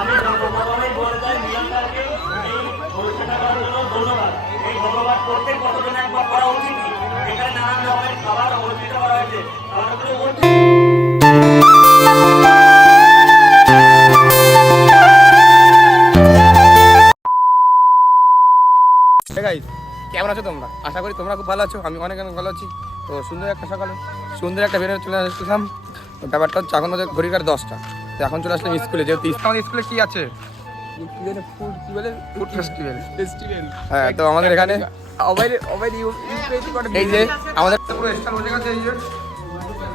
আমি প্রথমেই বলে যাই মিলনদাকে এই পরীক্ষাটা করার জন্য ধন্যবাদ। এই ধন্যবাদ প্রত্যেক কতজন একবার করা উচিত? এখানে নানান রকমের খাবার অনুষ্ঠিত করা হয়েছে। খাবারগুলো কেমন আছো তোমরা? আশা করি তোমরা খুব ভালো আছো আমি অনেক অনেক ভালো আছি। তো সুন্দর একটা সকালে সুন্দর একটা বেরোয় চলে আসলাম। ব্যাপারটা হচ্ছে এখন ঘড়িকার দশটা। তো এখন চলে আসলাম স্কুলে যেহেতু আমাদের স্কুলে কি আছে? ফুড কি বলে ফুড ফেস্টিভ্যাল। ফেস্টিভ্যাল হ্যাঁ তো আমাদের এখানে এই যে আমাদের পুরো স্টল বসে গেছে এই যে।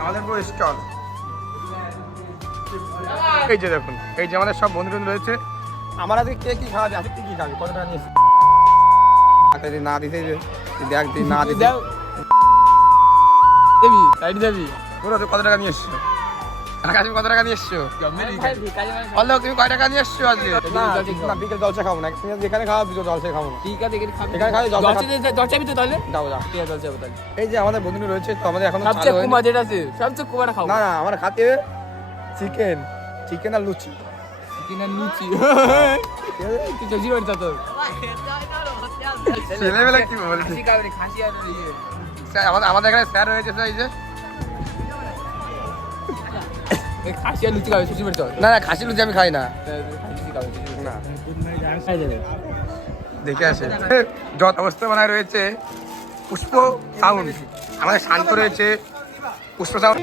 আমাদের পুরো স্টল এই যে দেখুন এই যে আমাদের সব বন্ধু বন্ধু রয়েছে। আমার আজকে কে কি খাওয়াবে আজকে কি খাবি? কত টাকা আচ্ছা, যদি না দিতে দেখ না দিতে দেবি সাইড দেবি। পুরো কত টাকা নিয়ে এসছো? আকাশ তুমি কত টাকা নিয়ে এসছো? বলল তুমি কয় টাকা নিয়ে এসছো আজকে? না না বিকেল জলসা খাব না। তুমি যেখানে খাওয়া বিকেল জলসা খাব না। ঠিক আছে এখানে খাবি। এখানে খাবি, জলসা চাবি তো তাহলে? যাও যাও ঠিক আছে তাহলে। এই যে আমাদের বন্ধু রয়েছে তো আমাদের এখন সবচেয়ে কুমা যেটা আছে সবচেয়ে কুমাটা খাও। না না আমার খাতে চিকেন চিকেন আর লুচি। কিনা লুচি। তুই জলদি বাড়ি তো ছেলেবেলা কি বলছি খাসি খাবি খাসি আর ইয়ে। স্যার, আমাদের এখানে স্যার রয়েছে স্যার এই যে। খাসি আর লুচি খাবে সুচি বাড়ি চল না না খাসি লুচি আমি খাই না। না দেখে আসে। যত অবস্থা মানে রয়েছে পুষ্প সাউন্ড। আমাদের শান্ত রয়েছে পুষ্প সাউন্ড।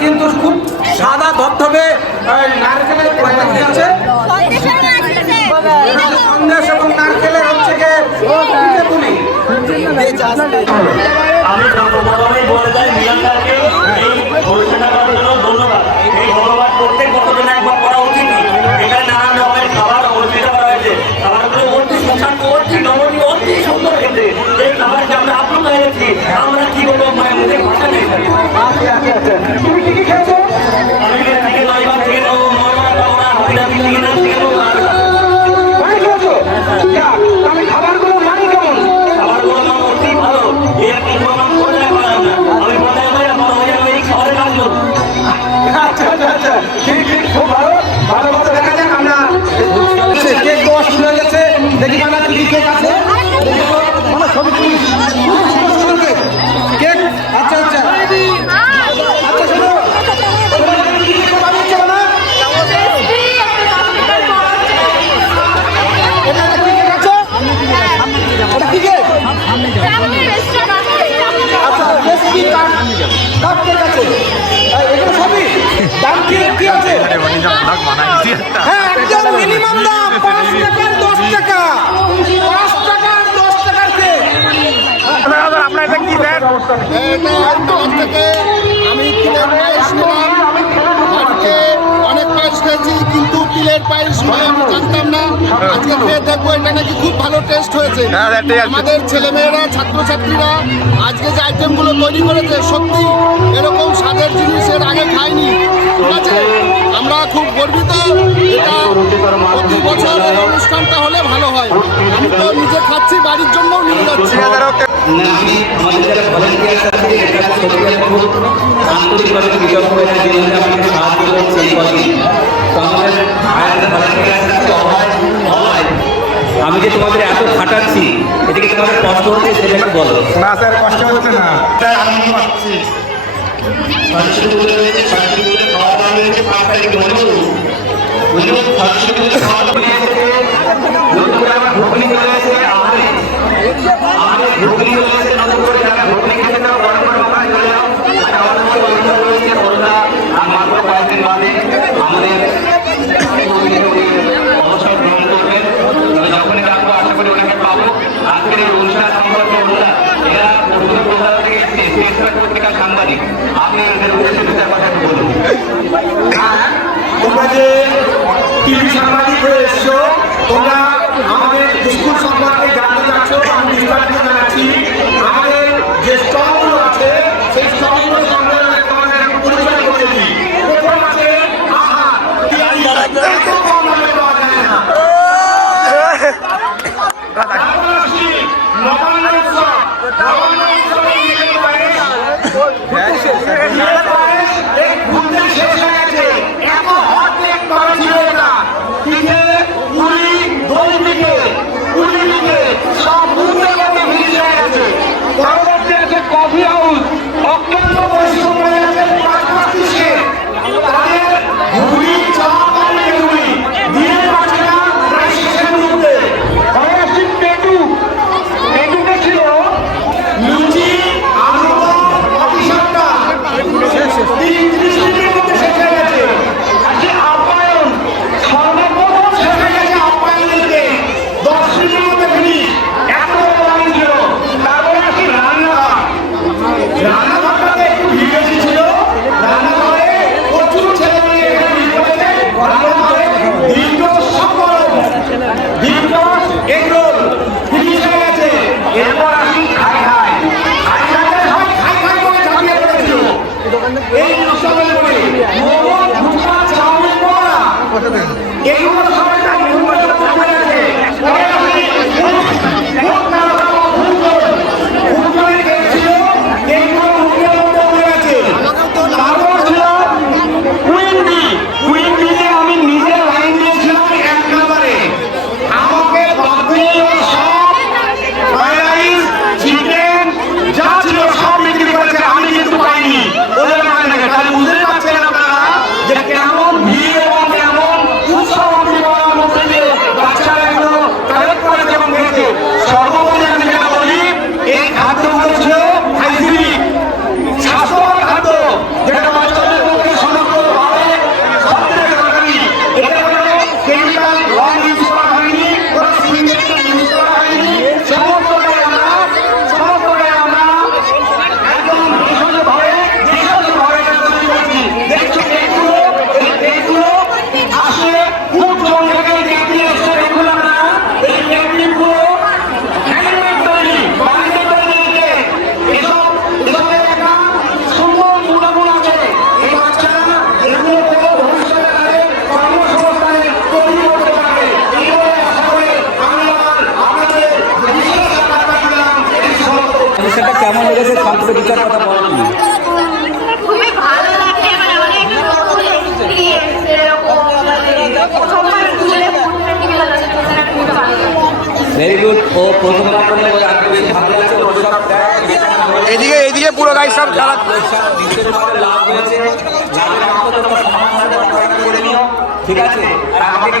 কিন্তু খুব সাদা ধবধবে নারকেলের সন্দেশ এবং নারকেলের হচ্ছে গিয়ে আছে হ্যাঁ একদম মিনিমাম দাম পাঁচ টাকার দশ টাকা। পাঁচ টাকার দশ টাকার কেক আপনার এটা কি দেন থেকে আমি পায়েস নিলাম। বাড়িতে অনেক পায়েস খেয়েছি কিন্তু তিলের পায়েস নয় আমি জানতাম না। আজকে খেয়ে দেখব এটা নাকি খুব ভালো টেস্ট হয়েছে। হ্যাঁ, এটাই আছে। আমাদের ছেলেমেয়েরা ছাত্রছাত্রীরা আজকে যে আইটেমগুলো তৈরি করেছে সত্যি এরকম স্বাদের জিনিস আমরা খুব গর্বিত এটা প্রতি বছর এই অনুষ্ঠানটা হলে ভালো হয়। আমি তো নিজে খাচ্ছি বাড়ির জন্যও নিয়ে যাচ্ছি। আমি যে তোমাদের এত খাটাচ্ছি এটাকে তোমাদের কষ্ট হচ্ছে সেটাকে বলো। না স্যার কষ্ট হচ্ছে না। স্যার পাচ্ছি నుంచి మాట్లాడికి మునుగులు మునుగులు సంస్కృతి భూమిని ఆమె ఆమె భూమిని আমাদের ভেরি গুড ও প্রথমবার এদিকে এদিকে পুরো গাই সব খেলা ঠিক আছে? আমাকে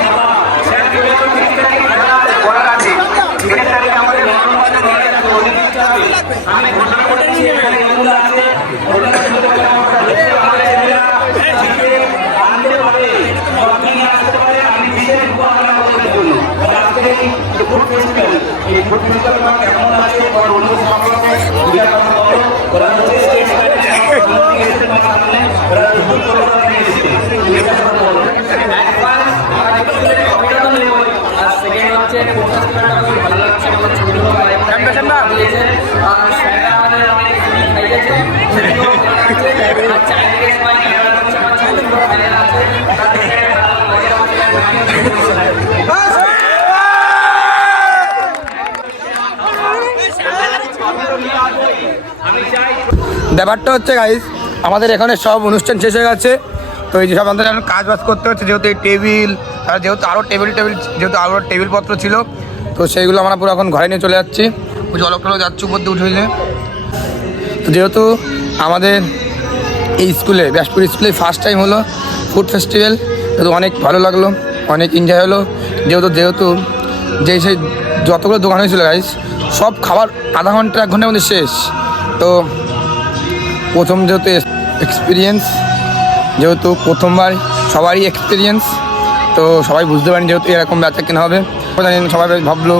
ফুড ফেস্টিভ্যাল কেমন আর সেকেন্ড হচ্ছে ভালো লাগছে আমাদের ছবিগুলো ব্যাপারটা হচ্ছে গাইজ আমাদের এখানে সব অনুষ্ঠান শেষ হয়ে গেছে। তো এই যে সব আমাদের এখন কাজ বাজ করতে হচ্ছে, যেহেতু এই টেবিল যেহেতু আরও টেবিল টেবিল যেহেতু আরও টেবিলপত্র ছিল, তো সেইগুলো আমরা পুরো এখন ঘরে নিয়ে চলে যাচ্ছি। জলক যাচ্ছি উপর দিয়ে উঠে তো যেহেতু আমাদের এই স্কুলে, ব্যাসপুর স্কুলে ফার্স্ট টাইম হলো ফুড ফেস্টিভ্যাল যেহেতু অনেক ভালো লাগল, অনেক এনজয় হলো। যেহেতু যেহেতু যে সেই যতগুলো দোকান হয়েছিল গাইজ সব খাবার আধা ঘণ্টা, এক ঘণ্টার মধ্যে শেষ। তো প্রথম যেহেতু এক্সপিরিয়েন্স যেহেতু প্রথমবার সবারই এক্সপিরিয়েন্স তো সবাই বুঝতে পারেন যেহেতু এরকম বেচা কিনা হবে। তো না সবাই ভাবলো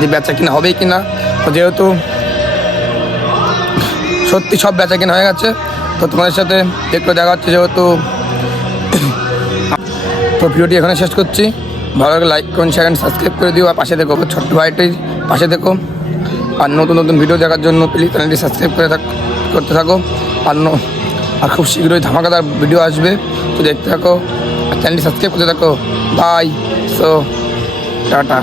যে বেচা কিনা হবেই কিনা। তো যেহেতু সত্যি সব বেচা কিনা হয়ে গেছে, তো তোমাদের সাথে একটু দেখা হচ্ছে যেহেতু তো ভিডিওটি এখানে শেষ করছি। ভালো লাগে লাইক করুন শেয়ার সাবস্ক্রাইব করে দিও। আর পাশে দেখো ছোট্ট ভাইটির পাশে দেখো। আর নতুন নতুন ভিডিও দেখার জন্য প্লিজ চ্যানেলটি সাবস্ক্রাইব করে থাক, করতে থাকো। আর আর খুব শীঘ্রই ধামাকাদার ভিডিও আসবে, তো দেখতে থাকো। আর চ্যানেলটি সাবস্ক্রাইব করতে থাকো। Bye so tata.